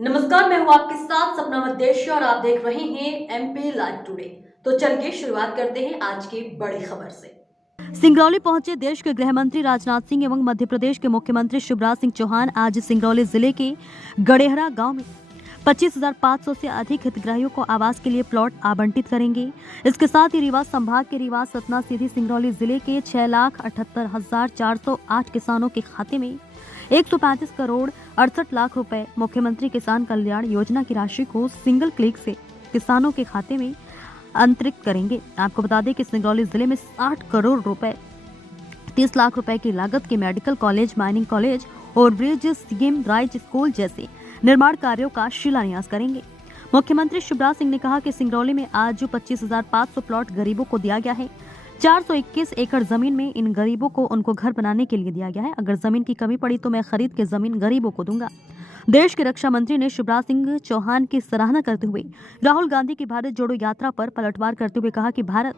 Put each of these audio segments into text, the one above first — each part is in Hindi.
नमस्कार, मैं हूं आपके साथ सपना मदेशी और आप देख रहे हैं एमपी लाइव टुडे। तो चलिए शुरुआत करते हैं आज की बड़ी खबर से। सिंगरौली पहुंचे देश के गृह मंत्री राजनाथ सिंह एवं मध्य प्रदेश के मुख्यमंत्री शिवराज सिंह चौहान आज सिंगरौली जिले के गड़ेहरा गांव में 25,500 से अधिक हितग्राहियों को आवास के लिए प्लॉट आवंटित करेंगे। इसके साथ ही रीवा संभाग के रीवा सतना सीधी सिंगरौली जिले के 6,78,408 किसानों के खाते में 135 करोड़ 68 लाख रुपए मुख्यमंत्री किसान कल्याण योजना की राशि को सिंगल क्लिक से किसानों के खाते में अंतरित करेंगे। आपको बता दें कि सिंगरौली जिले में 60 करोड़ रुपए 30 लाख रुपए की लागत के मेडिकल कॉलेज, माइनिंग कॉलेज और ब्रिज, सीएम राइज स्कूल जैसे निर्माण कार्यों का शिलान्यास करेंगे। मुख्यमंत्री शिवराज सिंह ने कहा कि सिंगरौली में आज जो 25,500 प्लॉट गरीबों को दिया गया है, 421 एकड़ जमीन में इन गरीबों को उनको घर बनाने के लिए दिया गया है। अगर जमीन की कमी पड़ी तो मैं खरीद के जमीन गरीबों को दूंगा। देश के रक्षा मंत्री ने शिवराज सिंह चौहान की सराहना करते हुए राहुल गांधी की भारत जोड़ो यात्रा पर पलटवार करते हुए कहा कि भारत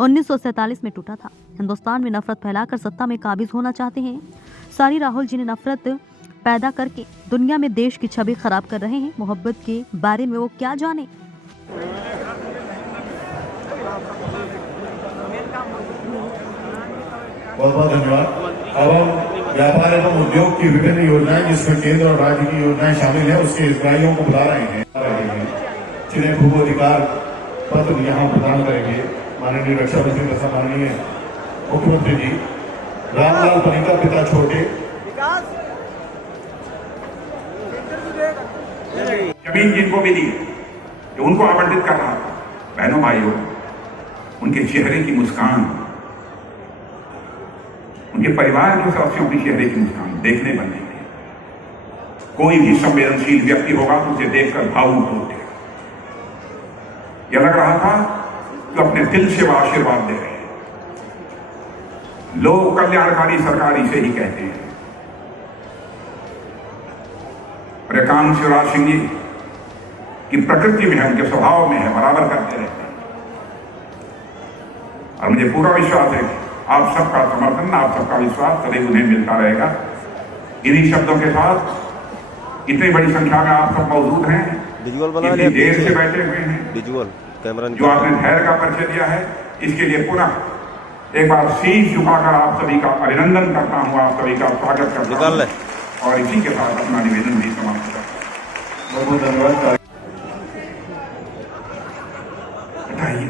1947 में टूटा था। हिंदुस्तान में नफरत फैलाकर सत्ता में काबिज होना चाहते हैं। सारी राहुल जी ने नफरत पैदा करके दुनिया में देश की छवि खराब कर रहे हैं। मोहब्बत के बारे में वो क्या जाने। बहुत बहुत धन्यवाद। अब हम व्यापार एवं उद्योग की विभिन्न योजनाएं जिसमें केंद्र और राज्य की योजनाएं शामिल है उसके हितग्राहियों को बुला रहे हैं जिन्हें भूमि-अधिकार पत्र यहाँ प्रदान करेंगे माननीय रक्षा मंत्री तथा माननीय मुख्यमंत्री जी। रामलाल पनिका पिता छोटे। जमीन जिनको मिली जो उनको आवंटित कर रहा था, बहनों भाइयों, उनके चेहरे की मुस्कान, उनके परिवार के सदस्यों की चेहरे की मुस्कान देखने बनने में कोई भी संवेदनशील व्यक्ति होगा तो उसे देखकर भावुक हो उठेगा। यह लग रहा था कि अपने दिल से वो आशीर्वाद दे रहे हैं। लोग कल्याणकारी सरकार इसे ही कहते हैं। और यह काम शिवराज सिंह जी की प्रकृति में है, उनके स्वभाव में है, बराबर करते रहते हैं। और मुझे पूरा विश्वास है कि आप सबका समर्थन, आप सबका विश्वास सदैव उन्हें मिलता रहेगा। इन्हीं शब्दों के साथ इतनी बड़ी संख्या में आप सब मौजूद हैं, इतनी देर से बैठे हुए हैं, जो आपने धैर्य का परिचय दिया है, इसके लिए पुनः एक बार शीश झुकाकर आप सभी का अभिनंदन करता हूँ, आप सभी का स्वागत करता हूँ और इसी के साथ अपना निवेदन भी समाप्त करता हूँ। बहुत बहुत धन्यवाद। बताइए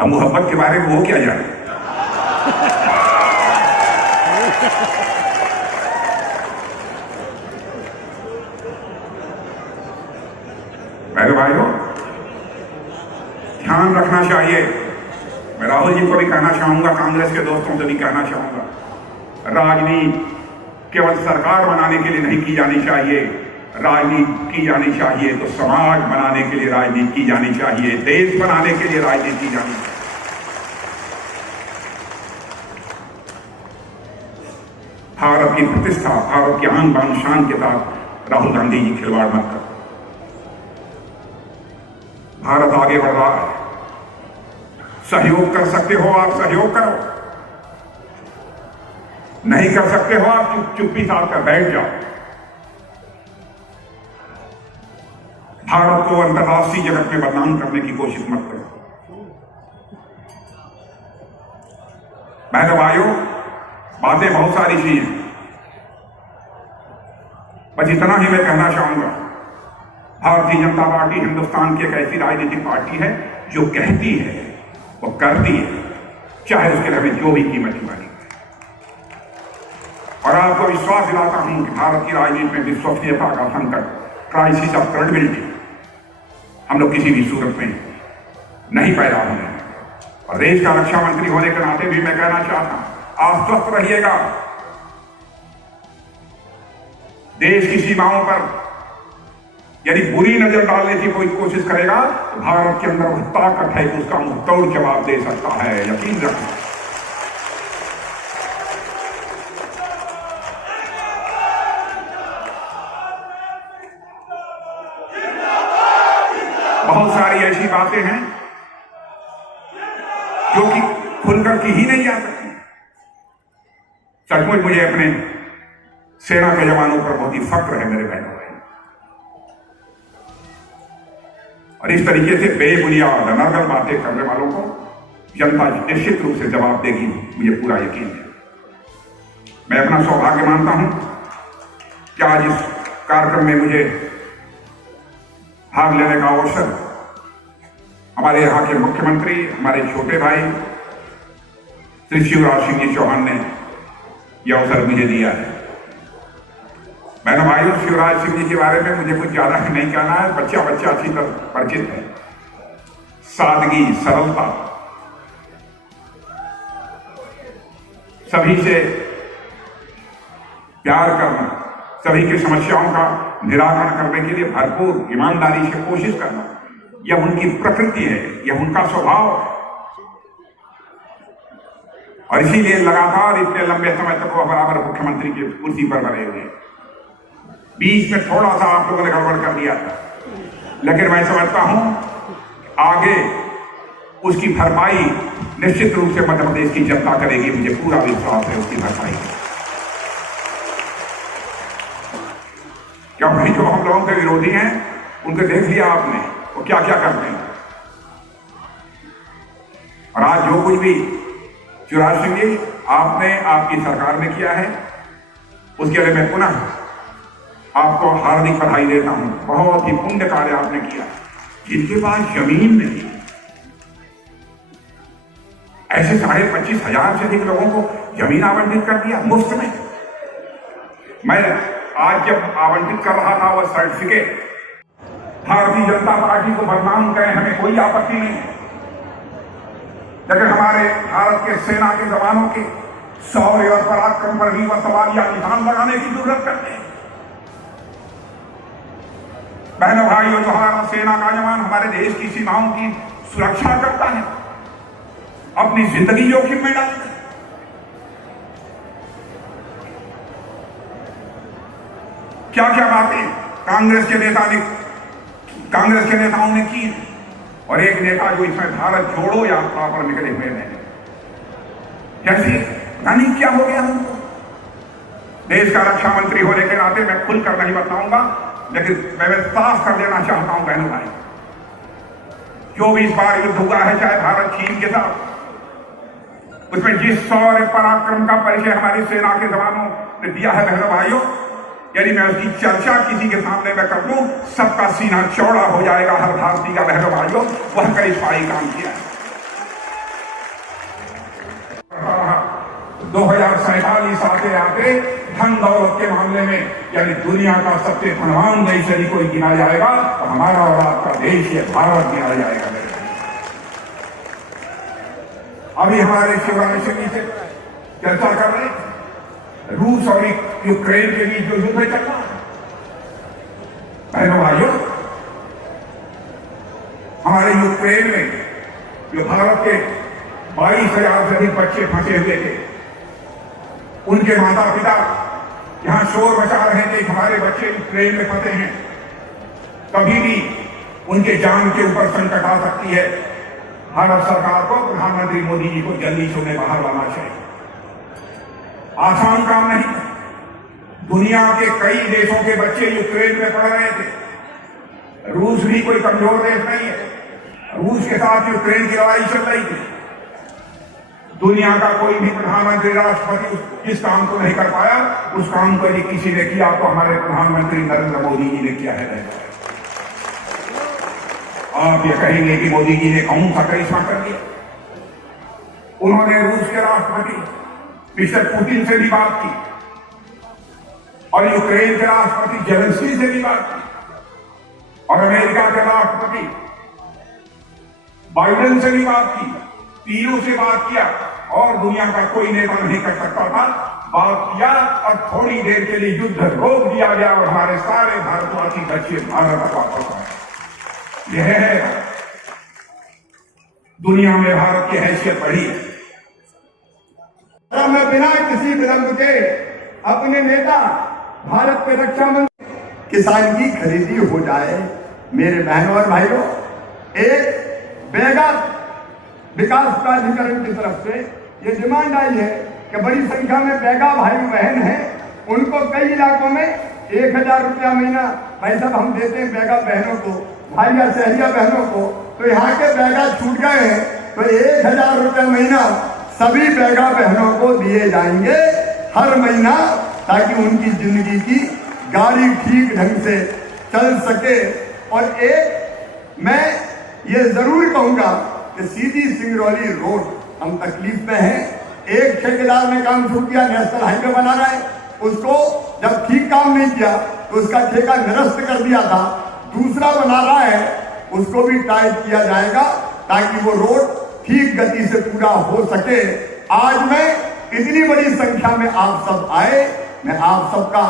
अब मोहब्बत के बारे में वो क्या जाने। मेरे भाइयों, ध्यान रखना चाहिए। मैं राहुल जी को भी कहना चाहूंगा, कांग्रेस के दोस्तों से भी कहना चाहूंगा, राजनीति केवल सरकार बनाने के लिए नहीं की जानी चाहिए। राजनीति की जानी चाहिए तो समाज बनाने के लिए राजनीति की जानी चाहिए, देश बनाने के लिए राजनीति की जानी चाहिए। भारत की प्रतिष्ठा, भारत की आन बान शान के साथ राहुल गांधी जी खिलवाड़ मत करो। भारत आगे बढ़ रहा है, सहयोग कर सकते हो आप सहयोग करो, नहीं कर सकते हो आप चुप्पी साध कर बैठ जाओ। भारत को अंतर्राष्ट्रीय जगत में बदनाम करने की कोशिश मत करो। बहनों भाइयों, बातें बहुत सारी सी हैं, बस इतना ही मैं कहना चाहूंगा, भारतीय जनता पार्टी हिंदुस्तान की एक ऐसी राजनीतिक पार्टी है जो कहती है वो करती है, चाहे उसके लिए हमें जो भी कीमत चुकानी। और आपको विश्वास दिलाता हूं कि भारत की राजनीति में विश्वसनीयता का संकट, क्राइसिस ऑफ क्रेडिबिलिटी, हम लोग किसी भी सूरत में नहीं पैदा होने। और देश का रक्षा मंत्री होने के नाते भी मैं कहना चाहता हूं, आश्वस्त रहिएगा। देश की सीमाओं पर यदि बुरी नजर डालने की कोई कोशिश करेगा तो भारत के अंदर वो ताकत है कि उसका मुंहतोड़ जवाब दे सकता है, यकीन रखना। बहुत सारी ऐसी बातें हैं जो कि खुलकर की ही नहीं जा सकती। सचमुच मुझे अपने सेना के जवानों पर बहुत ही फक्र है मेरे बहनों भाई। और इस तरीके से बेबुनियाद अनर्गल बातें करने वालों को जनता निश्चित रूप से जवाब देगी, मुझे पूरा यकीन है। मैं अपना सौभाग्य मानता हूं कि आज इस कार्यक्रम में मुझे भाग लेने का अवसर हमारे यहाँ के मुख्यमंत्री, हमारे छोटे भाई श्री शिवराज सिंह जी चौहान ने यह अवसर मुझे दिया है। बहनों भाइयों, शिवराज सिंह जी के बारे में मुझे कुछ ज्यादा नहीं कहना है, बच्चा अच्छी तरह परिचित है। सादगी, सरलता, सभी से प्यार करना, सभी की समस्याओं का निराकरण करने के लिए भरपूर ईमानदारी से कोशिश करना, यह उनकी प्रकृति है, यह उनका स्वभाव है। और इसीलिए लगातार इतने लंबे समय तक वो बराबर मुख्यमंत्री की कुर्सी पर बने हुए। बीच में थोड़ा सा आप लोगों ने गड़बड़ कर दिया था, लेकिन मैं समझता हूं आगे उसकी भरपाई निश्चित रूप से मध्य प्रदेश की जनता करेगी। मुझे पूरा विश्वास है उसकी भरपाई। क्योंकि जो हम लोगों के विरोधी हैं उनको देख लिया आपने, वो क्या क्या करते हैं। और आज जो कुछ भी शिवराज सिंह जी आपने आपकी सरकार में किया है, उसके लिए मैं पुनः आपको हार्दिक बधाई देता हूं। बहुत ही पुण्य कार्य आपने किया। जिनके पास जमीन नहीं, ऐसे 25,500 से अधिक लोगों को जमीन आवंटित कर दिया मुफ्त में। मैं आज जब आवंटित कर रहा था वह सर्टिफिकेट, भारतीय जनता पार्टी को बदनाम करें, हमें कोई आपत्ति नहीं है, लेकिन हमारे भारत के सेना के जवानों के शौर्य और पराक्रम पर भी वह सवाल या निशान लगाने की जरूरत करते हैं। बहनों भाइयों, जो हमारा सेना का जवान हमारे देश की सीमाओं की सुरक्षा करता है, अपनी जिंदगी जोखिम में डालता है। क्या क्या बातें कांग्रेस के नेताओं ने की, और एक नेता जो इसमें भारत जोड़ो यात्रा पर निकले हुए हैं, जैसे पता नहीं क्या हो गया हमको। देश का रक्षा मंत्री होने के नाते मैं खुलकर नहीं बताऊंगा, लेकिन मैं साफ कर देना चाहता हूं बहनों भाई, जो भी इस बार युद्ध हुआ है चाहे भारत चीन के साथ, उसमें जिस शौर्य पराक्रम का परिचय हमारी सेना के जवानों ने दिया है बहनों भाइयों, यदि मैं उसकी चर्चा किसी के सामने मैं कर दूं, सबका सीना चौड़ा हो जाएगा। हर भारतीय का बहनों भाइयों वह कई पाई काम किया है। 2047 आते आते धन दौलत के मामले में यानी दुनिया का सबसे धनवान देश यदि कोई गिना जाएगा तो हमारा और आपका देश ये भारत गिना जाएगा। अभी हमारे शिवराज सिंह जी से चर्चा कर रहे हैं रूस और यूक्रेन के बीच जो युद्ध चल रहा है। बहनों भाइयों, हमारे यूक्रेन में जो भारत के 22,000 से अधिक बच्चे फंसे हुए थे, उनके माता पिता यहां शोर मचा रहे थे, हमारे बच्चे यूक्रेन में फंसे हैं, कभी भी उनके जान के ऊपर संकट आ सकती है। भारत सरकार को, प्रधानमंत्री मोदी जी को जल्दी से उन्हें बाहर लाना चाहिए। आसान काम नहीं है। दुनिया के कई देशों के बच्चे यूक्रेन में पढ़ रहे थे। रूस भी कोई कमजोर देश नहीं है। रूस के साथ यूक्रेन की लड़ाई चल रही थी। दुनिया का कोई भी प्रधानमंत्री, राष्ट्रपति इस काम को नहीं कर पाया। उस काम को यदि किसी ने किया तो हमारे प्रधानमंत्री नरेंद्र मोदी जी ने किया है। आप ये कहेंगे कि मोदी जी ने कौन सा करिश्मा कर दिया? उन्होंने रूस के राष्ट्रपति मिस्टर पुतिन से भी बात की और यूक्रेन के राष्ट्रपति जेलेंस्की से भी बात की और अमेरिका के राष्ट्रपति बाइडेन से भी बात की। तीनों से बात किया और दुनिया का कोई नेता नहीं कर सकता था। बात किया और थोड़ी देर के लिए युद्ध रोक दिया गया और हमारे सारे भारतवासी बच्चे भारत वापस आए। यह है दुनिया में भारत की हैसियत बढ़ी है। मैं बिना किसी विलंब के अपने नेता भारत के रक्षा मंत्री किसान की खरीदी हो जाए। मेरे बहनों और भाइयों, एक बेगा विकास प्राधिकरण की तरफ से ये डिमांड आई है कि बड़ी संख्या में बेगा भाई बहन हैं, उनको कई इलाकों में 1,000 रुपया महीना भाई साहब हम देते हैं बेगा बहनों को, भाई या सहरिया बहनों को, तो यहाँ के बैगा छूट गए हैं तो 1000 रुपये महीना सभी बैगा बहनों को दिए जाएंगे हर महीना, ताकि उनकी जिंदगी की गाड़ी ठीक ढंग से चल सके। और एक मैं ये जरूर कहूंगा कि सीधी सिंगरौली रोड हम तकलीफ में हैं। एक ठेकेदार ने काम शुरू किया, नेशनल हाईवे बना रहा है, उसको जब ठीक काम नहीं किया तो उसका ठेका निरस्त कर दिया था। दूसरा बना रहा है, उसको भी टाइट किया जाएगा ताकि वो रोड ठीक गति से पूरा हो सके। आज मैं इतनी बड़ी संख्या में आप सब आए, मैं आप सबका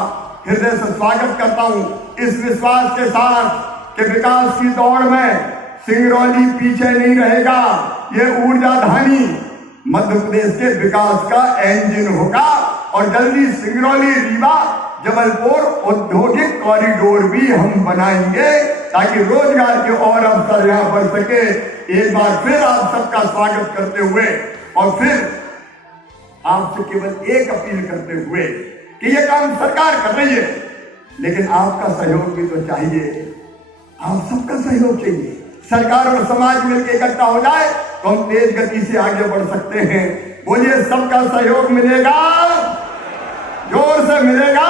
हृदय से स्वागत करता हूं, इस विश्वास के साथ कि विकास की दौड़ में सिंगरौली पीछे नहीं रहेगा। ये ऊर्जाधानी मध्य प्रदेश के विकास का इंजन होगा और जल्दी सिंगरौली रीवा जबलपुर औद्योगिक कॉरिडोर भी हम बनाएंगे ताकि रोजगार के और अवसर यहां बढ़ सके। एक बार फिर आप सबका स्वागत करते हुए और फिर आपसे केवल एक अपील करते हुए कि ये काम सरकार कर रही है, लेकिन आपका सहयोग भी तो चाहिए, आप सबका सहयोग चाहिए। सरकार और समाज मिलकर इकट्ठा हो जाए तो हम तेज गति से आगे बढ़ सकते हैं। बोलिए, सबका सहयोग मिलेगा, जोर से मिलेगा।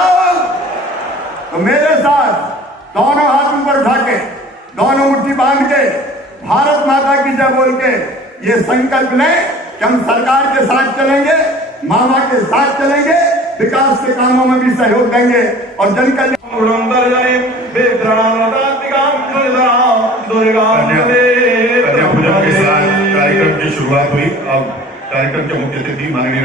तो मेरे साथ दोनों हाथ ऊपर उठा के, दोनों मुट्ठी बांध के, भारत माता की जय बोल के ये संकल्प लें कि हम सरकार के साथ चलेंगे, मामा के साथ चलेंगे, विकास के कामों में भी सहयोग देंगे और जन कल्याण। पूजन के साथ कार्यक्रम की शुरुआत हुई। अब कार्यक्रम के मुख्य अतिथि माननीय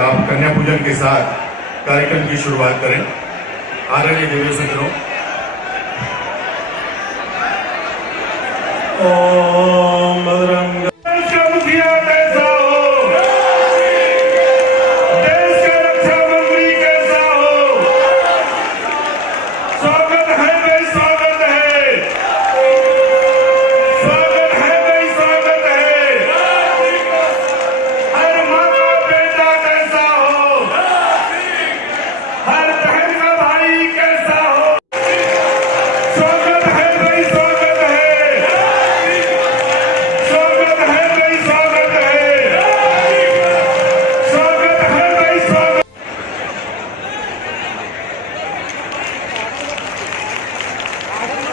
आप कन्या पूजन के साथ कार्यक्रम की शुरुआत करें। आदरणीय देवी सज्जनों, ओम बजरंग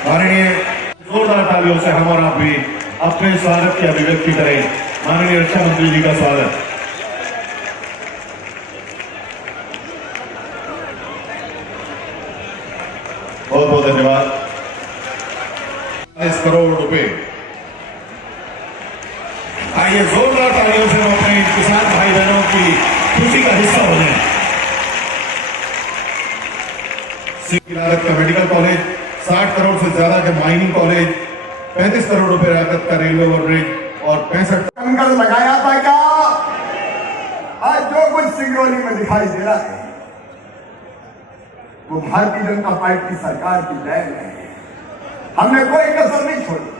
माननीय जोरदार तालियों से हम और आप भी अपने स्वागत की अभिव्यक्ति करें। माननीय रक्षा मंत्री जी का स्वागत। बहुत बहुत धन्यवाद। 40 करोड़ रुपए। आइए जोरदार तालियों से हम अपने किसान भाई बहनों की खुशी का हिस्सा हो जाए। लागत का मेडिकल कॉलेज, 60 करोड़ से ज्यादा के माइनिंग कॉलेज, 35 करोड़ रुपए लागत का रेलवे ओवरब्रिज और 65 कंकर लगाया था क्या? आज जो कुछ सिंगरौली में दिखाई दे रहा है वो भारतीय जनता पार्टी सरकार की देन है। हमने कोई कसर नहीं छोड़ी।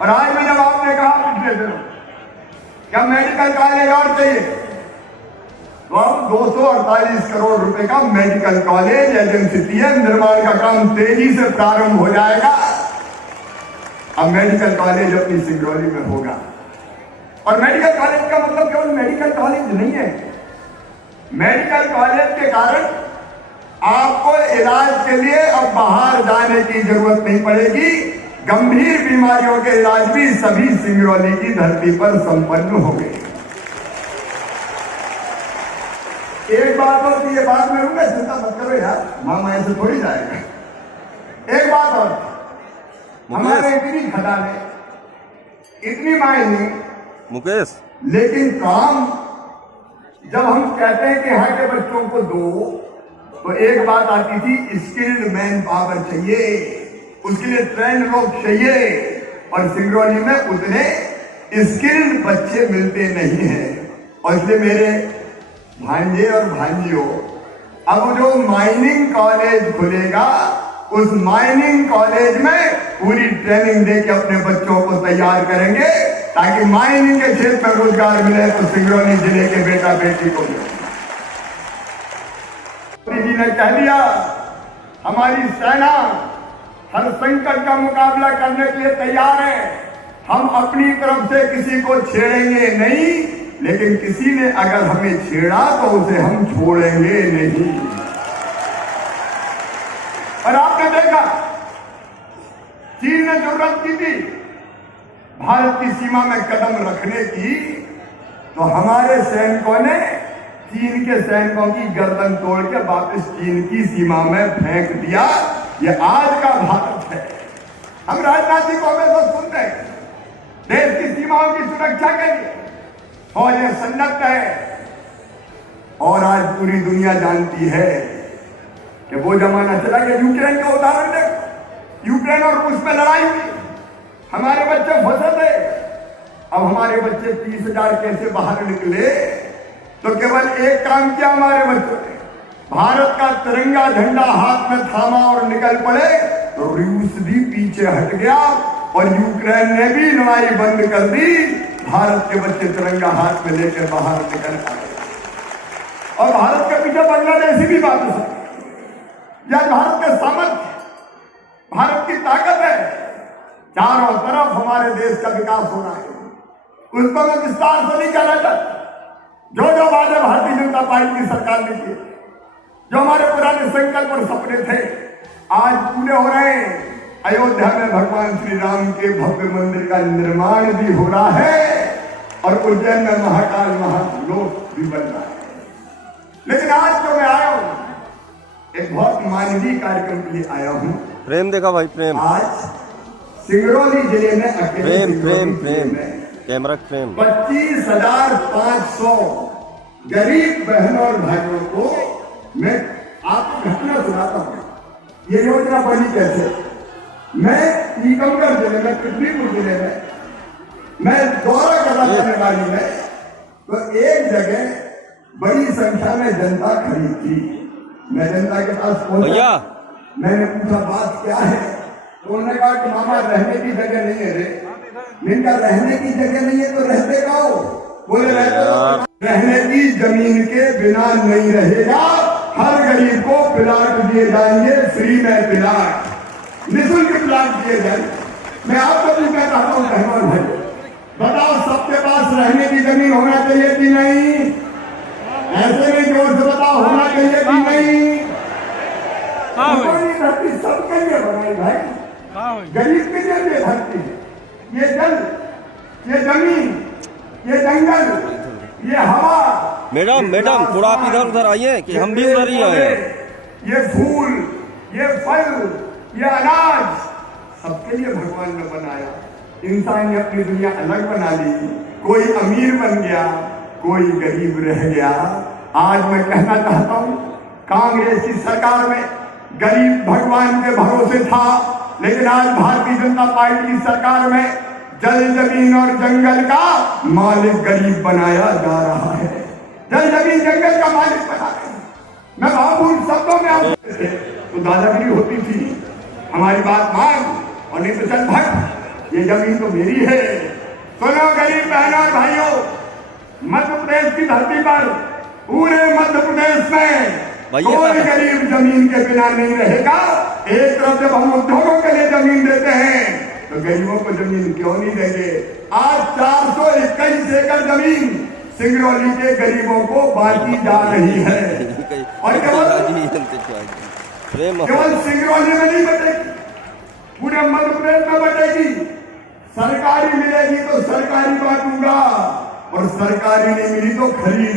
और आज में जब आपने कहा पिछले दिनों क्या मेडिकल कॉलेज और चाहिए, तो अब 248 करोड़ रुपए का मेडिकल कॉलेज एजेंसी है, निर्माण का काम तेजी से प्रारंभ हो जाएगा। अब मेडिकल कॉलेज अपनी सिंगरौली में होगा। और मेडिकल कॉलेज का मतलब केवल मेडिकल कॉलेज नहीं है। मेडिकल कॉलेज के कारण आपको इलाज के लिए अब बाहर जाने की जरूरत नहीं पड़ेगी। गंभीर बीमारियों के इलाज भी सभी सिंगरौली की धरती पर संपन्न होंगे। एक बात और ये बात में रूंगा, चिंता मत करो यार, मामा ऐसे थोड़ी जाएगा। एक बात और, हमारे इतनी खटाने, इतनी मायने मुकेश, लेकिन काम जब हम कहते हैं कि यहाँ के बच्चों को दो, तो एक बात आती थी स्किल्ड मैन पावर चाहिए, उसके लिए ट्रेन लोग चाहिए। और सिंगरौली में उतने स्किल्ड बच्चे मिलते नहीं हैं। और इसलिए मेरे भांजे और भांजियों, अब जो माइनिंग कॉलेज खुलेगा उस माइनिंग कॉलेज में पूरी ट्रेनिंग देके अपने बच्चों को तैयार करेंगे ताकि माइनिंग के क्षेत्र में रोजगार मिले तो सिंगरौली जिले के बेटा बेटी को मिले। जी ने कह दिया हमारी सेना हर संकट का मुकाबला करने के लिए तैयार है, हम अपनी तरफ से किसी को छेड़ेंगे नहीं, लेकिन किसी ने अगर हमें छेड़ा तो उसे हम छोड़ेंगे नहीं। और आपने देखा चीन ने जरूरत की थी भारत की सीमा में कदम रखने की, तो हमारे सैनिकों ने चीन के सैनिकों की गर्दन तोड़ के वापस चीन की सीमा में फेंक दिया। ये आज का भारत है। हम राजनाथ जी को हमेशा सुनते हैं देश की सीमाओं की सुरक्षा के लिए फौजें सन्नद्ध है, और आज पूरी दुनिया जानती है कि वो जमाना चला गया। यूक्रेन का उदाहरण देखो, यूक्रेन और रूस में लड़ाई हुई, हमारे बच्चे फंसे थे। अब हमारे बच्चे 30,000 कैसे बाहर निकले, तो केवल एक काम किया हमारे बच्चों ने, भारत का तिरंगा झंडा हाथ में थामा और निकल पड़े, तो रूस भी पीछे हट गया और यूक्रेन ने भी लड़ाई बंद कर दी। भारत के बच्चे तिरंगा हाथ में लेकर बाहर निकल आए और भारत के पीछे बांग्लादेशी भी वापस है। यह भारत का सामर्थ्य, भारत की ताकत है। चारों तरफ हमारे देश का विकास हो रहा है, उसको मैं विस्तार से नहीं कहना चाहता। जो जो वादे भारतीय जनता पार्टी की सरकार ने किए, जो हमारे पुराने संकल्प और सपने थे, आज पूरे हो रहे हैं। अयोध्या में भगवान श्री राम के भव्य मंदिर का निर्माण भी हो रहा है और उज्जैन में महाकाल महालोक भी बन रहा है। लेकिन आज जो मैं आया हूं, एक बहुत मानवीय कार्यक्रम के लिए आया हूं। प्रेम देखा भाई, प्रेम। आज सिंगरौली जिले में अकेले प्रेम कैमरा फ्रेम 25,500 गरीब बहनों और भाइयों को मैं आपको घटना सुनाता हूं। ये योजना बनी कैसे। मैं टीकमगढ़ जिले में, पृथ्वीपुर जिले में मैं दौरा करना करने वाली में, तो एक जगह बड़ी संख्या में जनता खड़ी थी। मैं जनता के पास पहुंचा, मैंने पूछा बात क्या है, तो उन्होंने कहा कि मामा रहने की जगह नहीं है रे। इनका रहने की जगह नहीं है तो रहते कहो। बोले रहने की जमीन के बिना नहीं रहेगा, हर गरीब को प्लाट दिए जाएंगे, फ्री में प्लाट, निःशुल्क प्लाट दिए जाएंगे। मैं आपको भी कहता हूँ बहनों भाई, बताओ सबके पास रहने की जमीन होना चाहिए कि नहीं? ऐसे नहीं जोर से बताओ, होना चाहिए कि नहीं? धरती सबके लिए बनाई भाई, गरीब के लिए धरती है। ये जल, ये जमीन, ये जंगल, ये हवा, मैडम थोड़ा आप इधर आइए कि हम भी उधर ही आए। ये फूल, ये फल, ये अनाज सबके लिए भगवान ने बनाया। इंसान ने अपनी दुनिया अलग बना ली, कोई अमीर बन गया, कोई गरीब रह गया। आज मैं कहना चाहता हूं, कांग्रेस की सरकार में गरीब भगवान के भरोसे था, लेकिन आज भारतीय जनता पार्टी की सरकार में जल, जमीन और जंगल का मालिक गरीब बनाया जा रहा है। जल, जमीन, जंगल का मालिक बना रहे हैं। मैं बाबू शब्दों में आपसे तो दादागिरी होती थी, हमारी बात मान और नहीं तो चल भाग, ये जमीन तो मेरी है। सुनो गरीब बहनों और भाइयों, मध्य प्रदेश की धरती पर, पूरे मध्य प्रदेश में कोई गरीब जमीन के बिना नहीं रहेगा। एक तरफ जब हम उद्योगों के लिए जमीन देते हैं तो गरीबों को जमीन क्यों नहीं देंगे? आज 421 एकड़ जमीन सिंगरौली के गरीबों को बांटी जा रही है और केवल सिंगरौली में नहीं बचेगी, पूरे मध्य प्रदेश में बचेगी। सरकारी मिलेगी तो सरकारी बांटूंगा और सरकारी नहीं मिली तो खरीद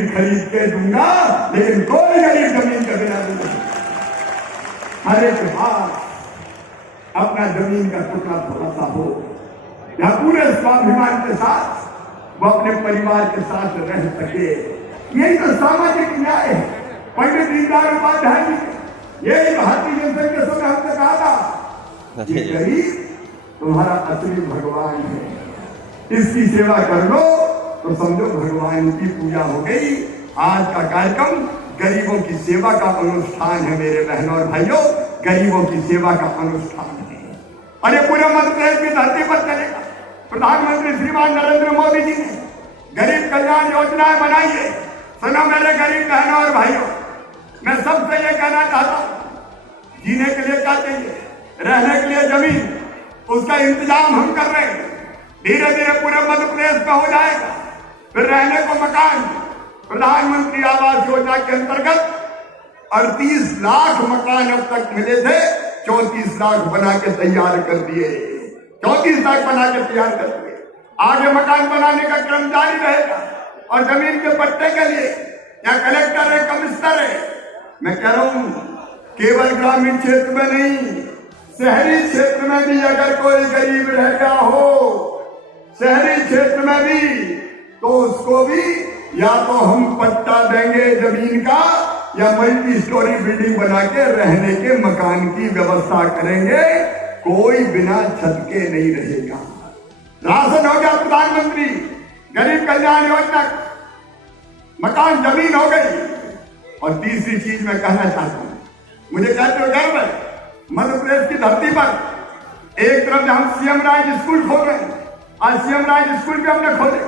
के दूंगा, लेकिन कोई गरीब जमीन के बिना नहीं। हर एक बात अपना जमीन का टुकड़ा थोड़ा सा हो, या पूरे स्वाभिमान के साथ वो अपने परिवार के साथ रह सके। यही तो सामाजिक न्याय है। पंडित दीनदयाल उपाध्याय जी, यही भारतीय जनता के समय हमने कहा था, ये गरीब तुम्हारा असली भगवान है, इसकी सेवा कर लो तो समझो भगवान की पूजा हो गई। आज का कार्यक्रम गरीबों की सेवा का अनुष्ठान है मेरे बहनों और भाइयों, गरीबों की सेवा का अनुष्ठान है। और ये पूरे मध्य प्रदेश की धरती पर चलेगा। प्रधानमंत्री श्रीमान नरेंद्र मोदी जी ने गरीब कल्याण योजनाएं बनाई है। सुनो मेरे गरीब बहनों और भाइयों, मैं सबसे ये कहना चाहता हूं, जीने के लिए क्या चाहिए? रहने के लिए जमीन, उसका इंतजाम हम कर रहे हैं। धीरे धीरे पूरे मध्य प्रदेश में हो जाएगा। फिर रहने को मकान, प्रधानमंत्री आवास योजना के अंतर्गत 38 लाख मकान अब तक मिले थे, 34 लाख बना के तैयार कर दिए। 34 लाख बना के तैयार कर दिए। आगे मकान बनाने का क्रम जारी रहेगा। और जमीन के पट्टे के लिए या कलेक्टर है, कमिश्नर है, मैं कह रहा हूं केवल ग्रामीण क्षेत्र में नहीं, शहरी क्षेत्र में भी अगर कोई गरीब रह गया हो, शहरी क्षेत्र में भी, तो उसको भी या तो हम पट्टा देंगे जमीन का, या मल्टी स्टोरी बिल्डिंग बना के रहने के मकान की व्यवस्था करेंगे। कोई बिना छत के नहीं रहेगा। राशन हो गया, प्रधानमंत्री गरीब कल्याण योजना, मकान जमीन हो गई। और तीसरी चीज मैं कहना चाहता हूं, मुझे कहते हुए गर्व है, मध्य प्रदेश की धरती पर एक तरफ हम सीएम राज स्कूल खोल रहे हैं। आज सीएम राज स्कूल भी हमने खोले,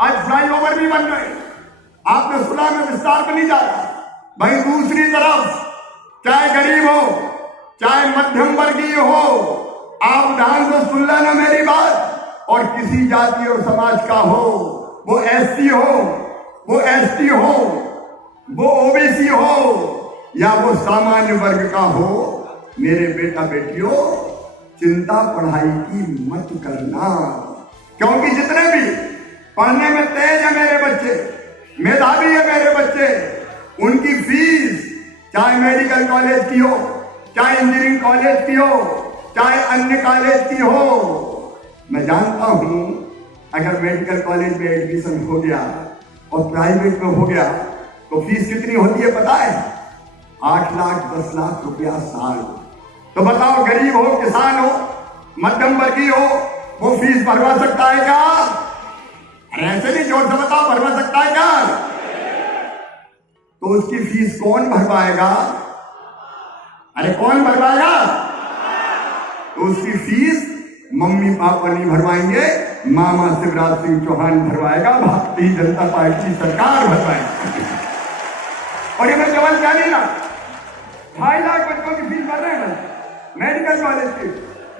आज फ्लाईओवर भी बन रहे। आपने सुना, में विस्तार में नहीं जा रहा। वहीं दूसरी तरफ चाहे गरीब हो, चाहे मध्यम वर्गीय हो, आप ध्यान से सुन लेना मेरी बात, और किसी जाति और समाज का हो, वो एससी हो, वो एसटी हो, वो ओबीसी हो, या वो सामान्य वर्ग का हो, मेरे बेटा बेटियों, चिंता पढ़ाई की मत करना। क्योंकि जितने भी पढ़ने में तेज है मेरे बच्चे, मेधावी है मेरे बच्चे, उनकी फीस चाहे मेडिकल कॉलेज की हो, चाहे इंजीनियरिंग कॉलेज की हो, चाहे अन्य कॉलेज की हो, मैं जानता हूं अगर मेडिकल कॉलेज में एडमिशन हो गया और प्राइवेट में हो गया तो फीस कितनी होती है पता है? 8 लाख 10 लाख रुपया साल। तो बताओ, गरीब हो, किसान हो, मध्यम वर्गीय हो, वो फीस भरवा सकता है क्या? अरे ऐसे नहीं, जोर से बताओ, भरवा सकता है क्या? तो उसकी फीस कौन भरवाएगा? अरे कौन भरवाएगा? तो उसकी फीस मम्मी पापा नहीं भरवाएंगे, मामा शिवराज सिंह चौहान भरवाएगा, भारतीय जनता पार्टी सरकार भरवाएगी। और ये मैं केवल क्या नहीं ना, 2.5 लाख बच्चों की फीस भर रहे हैं, मेडिकल कॉलेज की,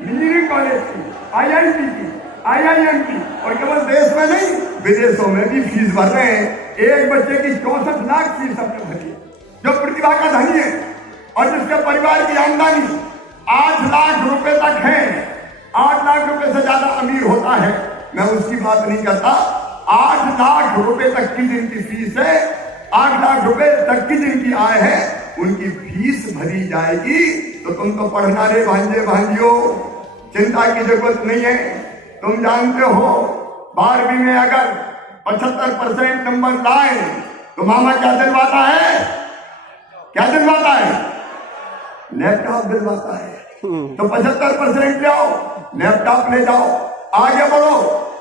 इंजीनियरिंग कॉलेज की, IIT की, IIM की, और केवल देश में नहीं विदेशों में भी फीस भर रहे हैं। एक बच्चे की 64 लाख फीस हमने भरी है। जो प्रतिभा का धनी है और जिसके परिवार की आमदनी 8 लाख रुपए तक है, 8 लाख रुपए से ज्यादा अमीर होता है, मैं उसकी बात नहीं करता। 8 लाख रुपए तक की जिनकी फीस है, 8 लाख रुपए तक की जिनकी आय है, उनकी फीस भरी जाएगी। तो तुम तो पढ़ना रे भांजे भांजियों, चिंता की जरूरत नहीं है। तुम जानते हो 12वीं में अगर 75% नंबर लाए तो मामा क्या दिलवाता है? क्या दिलवाता है? लैपटॉप दिलवाता है। तो 75% ले आओ, लैपटॉप ले जाओ, आगे बढ़ो,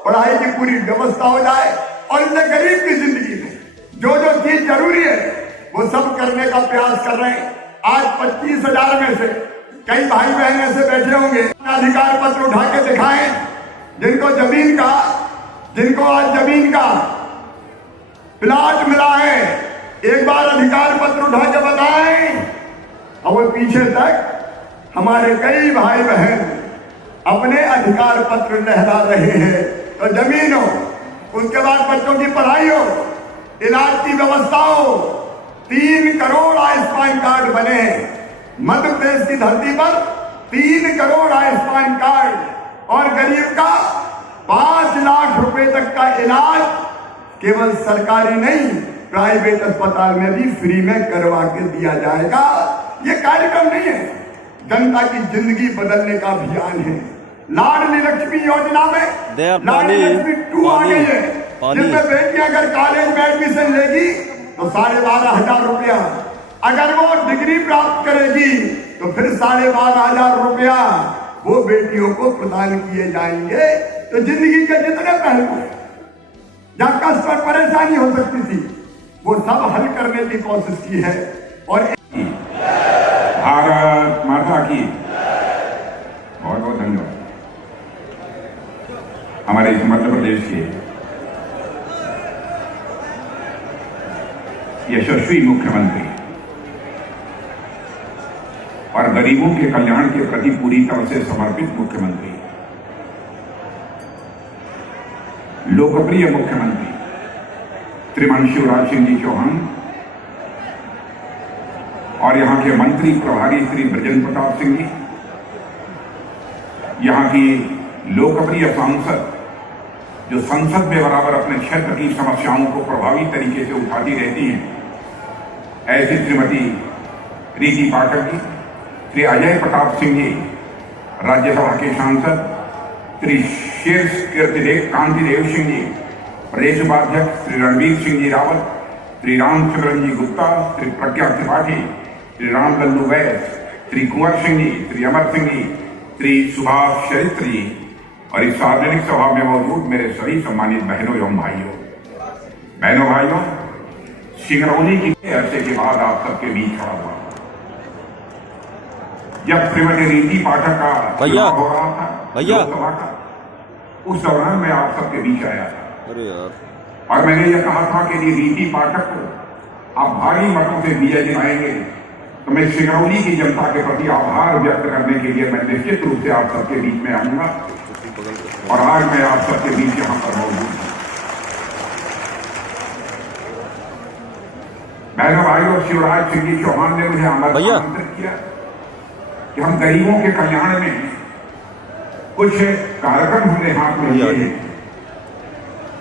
पढ़ाई की पूरी व्यवस्था हो जाए। और इतने गरीब की जिंदगी में जो जो चीज जरूरी है वो सब करने का प्रयास कर रहे हैं। आज 25,000 में से कई भाई बहन ऐसे बैठे होंगे, अधिकार पत्र उठा के दिखाएं जिनको जमीन का, जिनको आज जमीन का प्लाट मिला है, एक बार अधिकार पत्र उठा के बताएं। और वो पीछे तक हमारे कई भाई बहन अपने अधिकार पत्र लहरा रहे हैं। तो जमीन हो, उसके बाद बच्चों की पढ़ाई हो, इलाज की व्यवस्था हो। 3 करोड़ आयुष्मान कार्ड बने मध्य प्रदेश की धरती पर, 3 करोड़ आयुष्मान कार्ड, और गरीब का 5 लाख रुपए तक का इलाज केवल सरकारी नहीं, प्राइवेट अस्पताल में भी फ्री में करवा के दिया जाएगा। ये कार्यक्रम नहीं है, जनता की जिंदगी बदलने का अभियान है। लाडली लक्ष्मी योजना में लाडली लक्ष्मी 2 आ गई है, जिसमें बेटियां अगर कॉलेज में एडमिशन लेगी तो 12,500 रुपया, अगर वो डिग्री प्राप्त करेगी तो फिर 12,500 रुपया वो बेटियों को प्रदान किए जाएंगे। तो जिंदगी के जितने पहलू हैं, जहां कष्ट और परेशानी हो सकती थी, वो सब हल करने की कोशिश की है। और भारत माता की बहुत बहुत धन्यवाद। हमारे इस मध्य प्रदेश के यशस्वी मुख्यमंत्री और गरीबों के कल्याण के प्रति पूरी तरह से समर्पित मुख्यमंत्री, लोकप्रिय मुख्यमंत्री श्रीमान शिवराज सिंह जी चौहान और यहां के मंत्री प्रभारी श्री ब्रजेंद्र प्रताप सिंह जी, यहां की लोकप्रिय सांसद जो संसद में बराबर अपने क्षेत्र की समस्याओं को प्रभावी तरीके से उठाती रहती हैं, ऐसी श्रीमती रीति पाठक जी, श्री अजय प्रताप सिंह जी राज्यसभा के सांसद, श्री शीर्ष कीर्तिदेव कांतिदेव सिंह जी प्रदेश उपाध्यक्ष, श्री रणवीर सिंह जी रावत, श्री रामचंद्रन जी गुप्ता, श्री प्रज्ञा त्रिपाठी, श्री राम लल्लू वैद, श्री कुंवर सिंह जी, श्री अमर सिंह जी, श्री सुभाष चरित्र जी और इस सार्वजनिक सभा में मौजूद मेरे सभी सम्मानित बहनों एवं भाइयों, सिंगरौली की अरसे के बाद आप सबके बीच खड़ा हुआ। जब श्रीमती रीति पाठक का चुनाव हो रहा था लोकसभा का, उस दौरान मैं आप सबके बीच आया था। अरे यार, और मैंने यह कहा था कि रीति पाठक को आप भारी मतों से विजय दिलाएंगे तो मैं सिंगरौली की जनता के प्रति आभार व्यक्त करने के लिए मैं निश्चित रूप से आप सबके बीच में आऊंगा। और आज मैं आप सबके बीच यहां पर मौजूद हूं। बहनों भाइयों, शिवराज सिंह जी चौहान ने मुझे आमंत्रित किया कि हम गरीबों के कल्याण में कुछ कार्यक्रम हमने हाथ में लिए हैं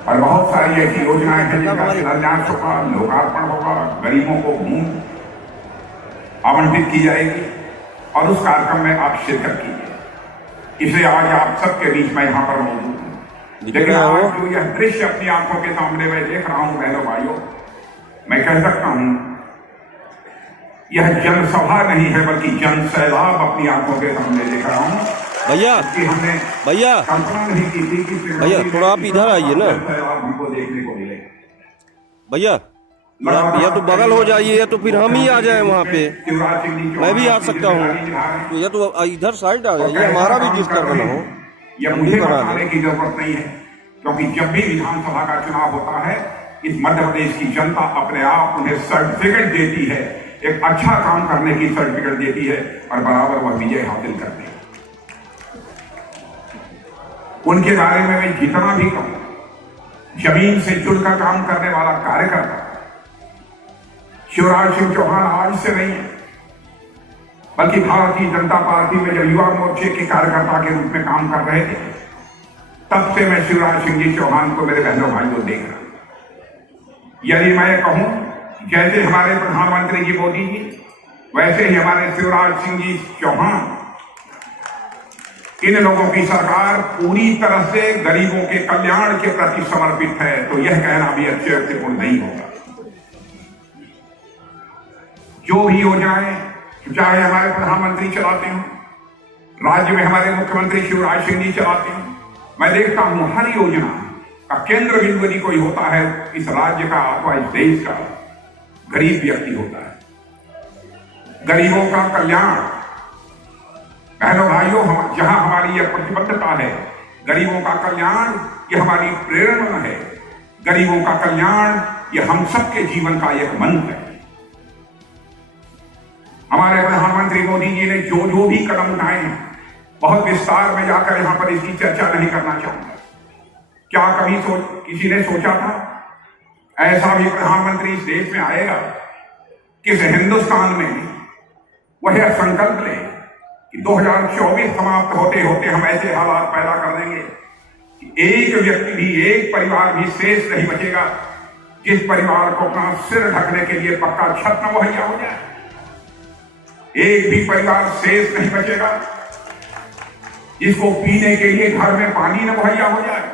और बहुत सारी ऐसी योजनाएं हैं जिनका शिलान्यास होगा, लोकार्पण होगा, गरीबों को भूमि आवंटित की जाएगी और उस कार्यक्रम में आप शिरकत कीजिए। इसलिए आज आप सबके बीच में यहां पर मौजूद हूं। लेकिन आज जो यह दृश्य अपनी आंखों के सामने मैं देख रहा हूं बहनों भाइयों, मैं कह सकता हूं यह जनसभा नहीं है बल्कि जन सैलाब अपनी आंखों के सामने देख रहा हूं। भैया हमने भैया कल्पना नहीं की थी कि भैया थोड़ा आप इधर आइए ना। सैलाब हमको देखने को मिले। भैया या तो बगल हो जाइए या तो फिर हम ही आ जाए वहाँ पे, मैं भी आ सकता हूँ। या तो इधर साइड आ जाइए, हमारा भी डिस्टर्ब ना हो। यह मुझे बताने की जरूरत नहीं है, क्योंकि जब भी विधानसभा का चुनाव होता है इस मध्य प्रदेश की जनता अपने आप उन्हें सर्टिफिकेट देती है, एक अच्छा काम करने की सर्टिफिकेट देती है और बराबर वह विजय हासिल करती है। उनके बारे में मैं जितना भी कहूं, जमीन से जुड़कर काम करने वाला कार्यकर्ता शिवराज सिंह चौहान आज से नहीं है, बल्कि भारतीय जनता पार्टी में जब युवा मोर्चे के कार्यकर्ता के रूप में काम कर रहे थे तब से मैं शिवराज सिंह जी चौहान को मेरे बहनों भाइयों देख रहा हूं। यदि मैं कहूं जैसे हमारे प्रधानमंत्री जी मोदी जी, वैसे ही हमारे शिवराज सिंह जी चौहान, इन लोगों की सरकार पूरी तरह से गरीबों के कल्याण के प्रति समर्पित है, तो यह कहना भी अतिशयोक्तिपूर्ण नहीं होगा। जो भी योजनाएं चाहे हमारे प्रधानमंत्री चलाते हो, राज्य में हमारे मुख्यमंत्री शिवराज सिंह जी चलाते हो, मैं देखता हूं हर योजना का केंद्र बिंदु यदि कोई होता है इस राज्य का अथवा इस देश का गरीब व्यक्ति होता है। गरीबों का कल्याण, बहनों भाइयों, जहां हमारी यह प्रतिबद्धता है, गरीबों का कल्याण यह हमारी प्रेरणा है, गरीबों का कल्याण यह हम सबके जीवन का एक मंत्र है। हमारे प्रधानमंत्री मोदी जी ने जो भी कदम उठाए हैं, बहुत विस्तार में जाकर यहां पर इसकी चर्चा नहीं करना चाहूंगा। क्या कभी किसी ने सोचा था ऐसा भी प्रधानमंत्री इस देश में आएगा कि इस हिंदुस्तान में वह संकल्प ले कि 2024 समाप्त होते होते हम ऐसे हालात पैदा कर देंगे कि एक व्यक्ति भी, एक परिवार भी शेष नहीं बचेगा जिस परिवार को अपना सिर ढकने के लिए पक्का छत न मुहैया हो जाए। एक भी परिवार शेष नहीं बचेगा जिसको पीने के लिए घर में पानी न मुहैया हो जाए।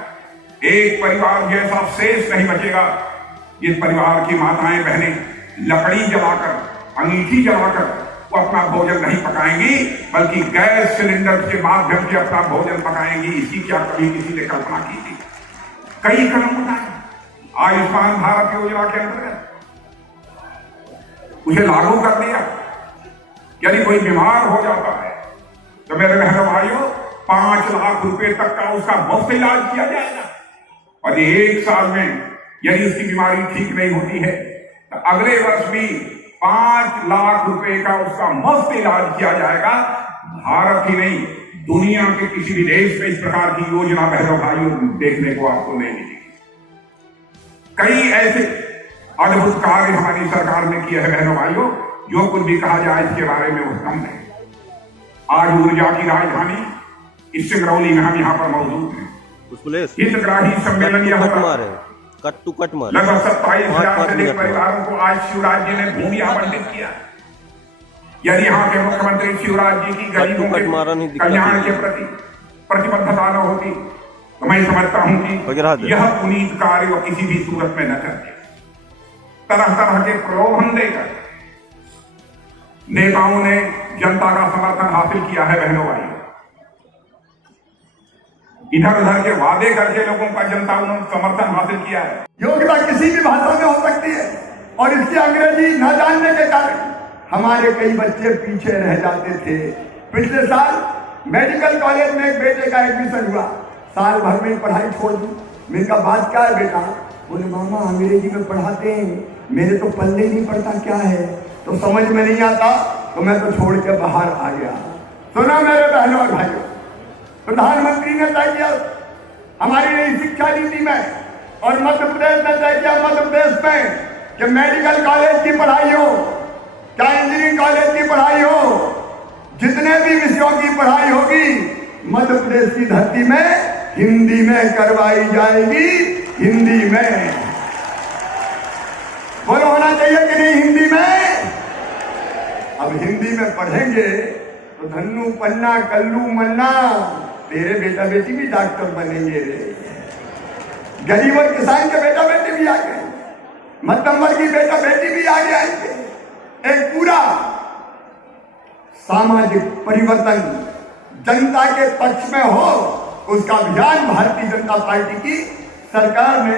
एक परिवार जैसा शेष नहीं बचेगा जिस परिवार की माताएं बहनें लकड़ी जलाकर, अंगीठी जलाकर वो अपना भोजन नहीं पकाएंगी बल्कि गैस सिलेंडर के माध्यम से अपना भोजन पकाएंगी। इसकी क्या कभी किसी ने कल्पना की थी? कई कदम उठाए, आयुष्मान भारत योजना के अंतर्गत उसे लागू कर दिया। यदि कोई बीमार हो जाता है तो मेरे बहनों भाइयों 5 लाख रुपए तक का उसका मुफ्त इलाज किया जाएगा। और 1 साल में यदि उसकी बीमारी ठीक नहीं होती है तो अगले वर्ष भी 5 लाख रुपए का उसका मुफ्त इलाज किया जाएगा। भारत ही नहीं, दुनिया के किसी भी देश में इस प्रकार की योजना बहनों भाइयों देखने को आपको नहीं मिलेगी। कई ऐसे अद्भुत कार्य हमारी सरकार ने किए हैं बहनों भाइयों, जो कुछ भी कहा जाए इसके बारे में वो कम है। आज ऊर्जा की राजधानी इस सिंगरौली में हम यहाँ पर मौजूद हैं। हितग्राही सम्मेलन यह कट टू कट मार लगभग 27,000 से अधिक परिवारों को आज शिवराज जी ने भूमि आवंटित किया। यदि यहाँ के मुख्यमंत्री शिवराज जी की गरीबों के कल्याण के प्रति प्रतिबद्धता न होती तो मैं समझता हूँ कि यह पुनीत कार्य वो किसी भी सूरत में न करते। तरह तरह के प्रलोभन देकर नेताओं ने जनता का समर्थन हासिल किया है बहनों भाइयों। इधर उधर के वादे करके लोगों का जनता उन्होंने समर्थन हासिल किया है। योग्यता किसी भी भाषा में हो सकती है और इसकी अंग्रेजी न जानने के कारण हमारे कई बच्चे पीछे रह जाते थे। पिछले साल मेडिकल कॉलेज में एक बेटे का एडमिशन हुआ, साल भर में पढ़ाई छोड़ दी। मैंने कहा बात क्या है बेटा? बोले मामा अंग्रेजी में पढ़ाते हैं, मेरे तो पल्ले नहीं पड़ता क्या है, तो समझ में नहीं आता तो मैं तो छोड़ के बाहर आ गया। सुना मेरे बहनों और भाइयों, प्रधानमंत्री ने तय किया हमारी नई शिक्षा नीति में और मध्य प्रदेश ने तय किया मध्य प्रदेश में कि मेडिकल कॉलेज की पढ़ाई हो चाहे इंजीनियरिंग कॉलेज की पढ़ाई हो, जितने भी विषयों की पढ़ाई होगी मध्य प्रदेश की धरती में हिंदी में करवाई जाएगी। हिंदी में बोलो होना चाहिए कि नहीं? हिंदी में। अब हिंदी में पढ़ेंगे तो धन्नू पन्ना कल्लू मन्ना तेरे बेटा बेटी भी डॉक्टर बनेंगे रे। गरीब और किसान के बेटा बेटी भी आ गए, मध्यम वर्ग की बेटा बेटी भी आगे आएंगे। एक पूरा सामाजिक परिवर्तन जनता के पक्ष में हो, उसका अभियान भारतीय जनता पार्टी की सरकार ने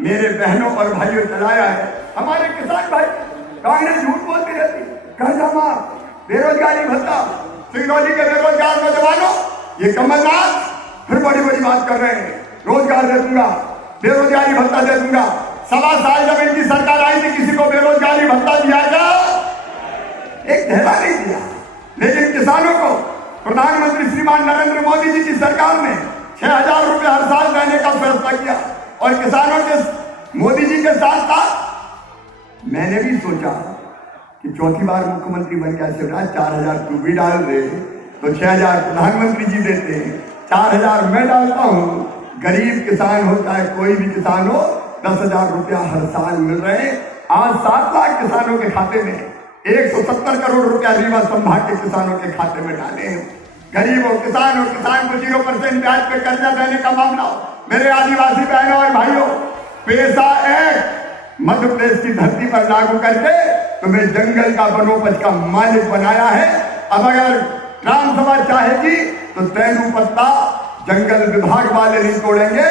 मेरे बहनों और भाइयों चलाया है। हमारे किसान भाई कांग्रेस झूठ बोलती रहती, कर्जा माफ, बेरोजगारी भत्ता, सिंगरौली के बेरोजगार नौजवानों, ये कमलनाथ फिर बड़ी बड़ी बात कर रहे हैं, रोजगार दे दूंगा, बेरोजगारी भत्ता दे दूंगा। 1.25 साल जब इनकी सरकार आई थी किसी को बेरोजगारी भत्ता दिया क्या? एक ढेला नहीं दिया। लेकिन किसानों को प्रधानमंत्री श्रीमान नरेंद्र मोदी जी की सरकार ने 6,000 रुपए हर साल देने का फैसला किया और किसानों के मोदी जी के साथ साथ मैंने भी सोचा कि चौथी बार मुख्यमंत्री बन गया शिवराज, 4,000 तू भी डाल दे तो 6,000 प्रधानमंत्री जी देते हैं, 4,000 मैं डालता हूं। गरीब किसान हो चाहे कोई भी किसान हो 10,000 रुपया हर साल मिल रहे हैं। आज 7 लाख किसानों के खाते में 170 करोड़ रुपया रीवा संभाग के किसानों के खाते में डाले हैं। गरीब और किसान को 0% ब्याज पे कर्जा देने का मामला मेरे आदिवासी बहनों और भाइयों, पैसा एक्ट मध्य प्रदेश की धरती पर लागू करके तुम्हें जंगल का वनोपज का मालिक बनाया है। अब अगर ग्राम सभा चाहेगी तो तेंदू पत्ता जंगल विभाग वाले नहीं तोड़ेंगे,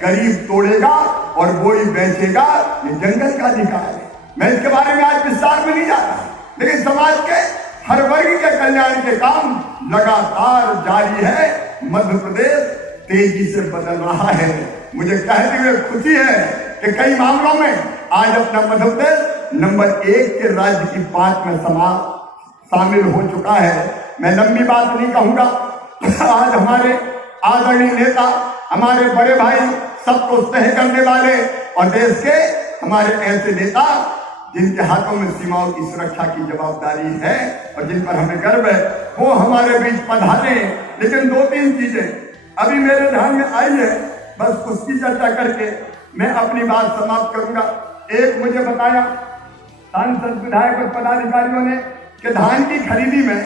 गरीब तोड़ेगा और वो ही बेचेगा। ये जंगल का अधिकार है। मैं इसके बारे में आज विस्तार में नहीं जाता, लेकिन समाज के हर वर्ग के कल्याण के काम लगातार जारी है। मध्य प्रदेश तेजी से बदल रहा है। मुझे कहते हुए खुशी है कि कई मामलों में आज अपना मध्य प्रदेश नंबर 1 के राज्य की 5 में शामिल हो चुका है। मैं लंबी बात नहीं कहूंगा। आज हमारे आदरणीय नेता, हमारे बड़े भाई, सबको तय करने वाले और देश के हमारे ऐसे नेता जिनके हाथों में सीमाओं की सुरक्षा की जवाबदारी है और जिन पर हमें गर्व है, वो हमारे बीच पधारे। लेकिन 2-3 चीजें अभी मेरे ध्यान में आई है, बस उसकी चर्चा करके मैं अपनी बात समाप्त करूंगा। एक मुझे बताया सांसद विधायक और पदाधिकारियों ने कि धान की खरीदी में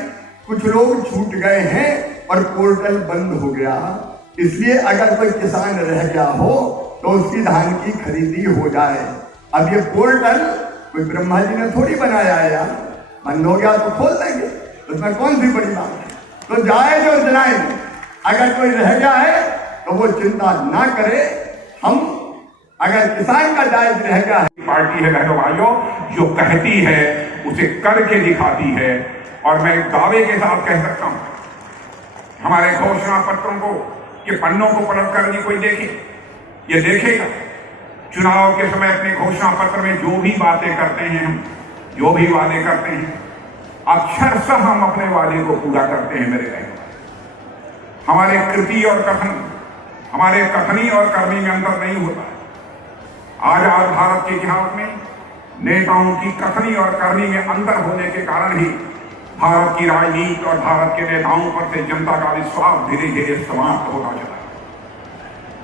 कुछ लोग छूट गए हैं और पोर्टल बंद हो गया, इसलिए अगर कोई किसान रह गया हो तो उसकी धान की खरीदी हो जाए। अब ये पोर्टल कोई ब्रह्मा जी ने थोड़ी बनाया है यार, बंद हो गया तो खोल देंगे, उसमें कौन सी बड़ी बात है। तो जाए जो जलाएंगे, अगर कोई रह गया है तो वो चिंता ना करे। हम अगर किसान का जायज रहेगा, पार्टी है बहनों भाइयों जो कहती है उसे करके दिखाती है। और मैं दावे के साथ कह सकता हूं, हमारे घोषणा पत्रों को के पन्नों को पलट कर कोई देखे, ये देखेगा चुनाव के समय अपने घोषणा पत्र में जो भी बातें करते हैं, हम जो भी वादे करते हैं, अक्षरशः हम अपने वादे को पूरा करते हैं मेरे बहनों। हमारे कृति और कथन, हमारे कथनी और करनी में अंतर नहीं होता। आजाद भारत के इतिहास में नेताओं की कथनी और करनी में अंतर होने के कारण ही भारत की राजनीति और भारत के नेताओं पर से जनता का विश्वास धीरे धीरे समाप्त होता चला।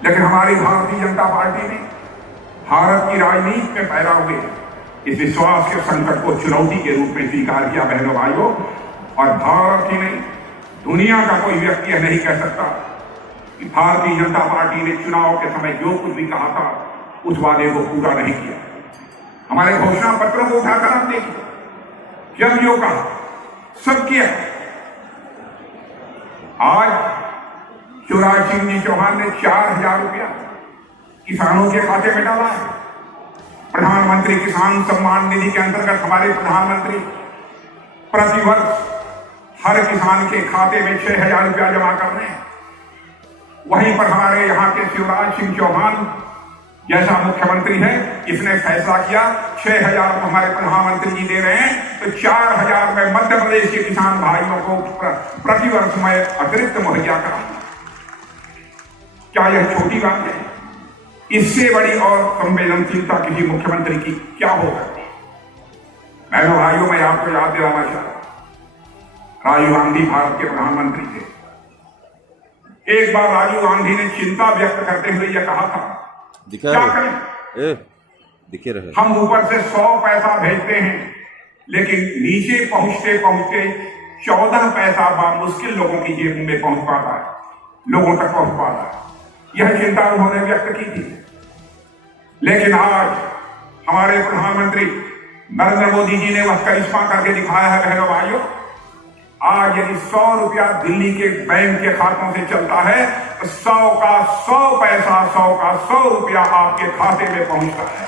लेकिन हमारी भारतीय जनता पार्टी ने भारत की राजनीति में पैदा हुए इस विश्वास के संकट को चुनौती के रूप में स्वीकार किया बहनों भाइयों। और भारत ही नहीं, दुनिया का कोई व्यक्ति यह नहीं कह सकता कि भारतीय जनता पार्टी ने चुनाव के समय जो कुछ भी कहा था उस वादे को पूरा नहीं किया। हमारे घोषणा पत्रों को उठाकर आप देखिए, जब जो कहा सब किया। आज शिवराज सिंह जी चौहान ने 4,000 रुपया किसानों के खाते में डाला है। प्रधानमंत्री किसान सम्मान निधि के अंतर्गत हमारे प्रधानमंत्री प्रतिवर्ष हर किसान के खाते में 6,000 रुपया जमा कर रहे हैं। वहीं पर हमारे यहाँ के शिवराज सिंह चौहान जैसा मुख्यमंत्री है, इसने फैसला किया 6,000 हमारे प्रधानमंत्री जी दे रहे हैं, तो 4,000 में मध्य प्रदेश के किसान भाइयों को प्रतिवर्ष में अतिरिक्त मुहैया करा। क्या यह छोटी बात है? इससे बड़ी और संवेदनशीलता किसी मुख्यमंत्री की क्या हो सकती है? बहनों भाइयों, मैं आपको याद दिलाना चाहता हूं, राजीव गांधी भारत के प्रधानमंत्री थे। एक बार राजीव गांधी ने चिंता व्यक्त करते हुए यह कहा था, क्या करें, दिखे रहे हम ऊपर से 100 पैसा भेजते हैं, लेकिन नीचे पहुंचते पहुंचते 14 पैसा मुश्किल लोगों की जेब में पहुंच पाता है, लोगों तक पहुंच पाता है। यह चिंता उन्होंने व्यक्त की थी। लेकिन आज हमारे प्रधानमंत्री नरेंद्र मोदी जी ने वह करिश्मा करके दिखाया है बहनों भाइयों। आज यदि 100 रुपया दिल्ली के बैंक के खातों से चलता है तो 100 का 100 पैसा, 100 का 100 रुपया आपके खाते में पहुंचता है।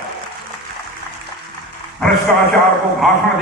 भ्रष्टाचार को भाषण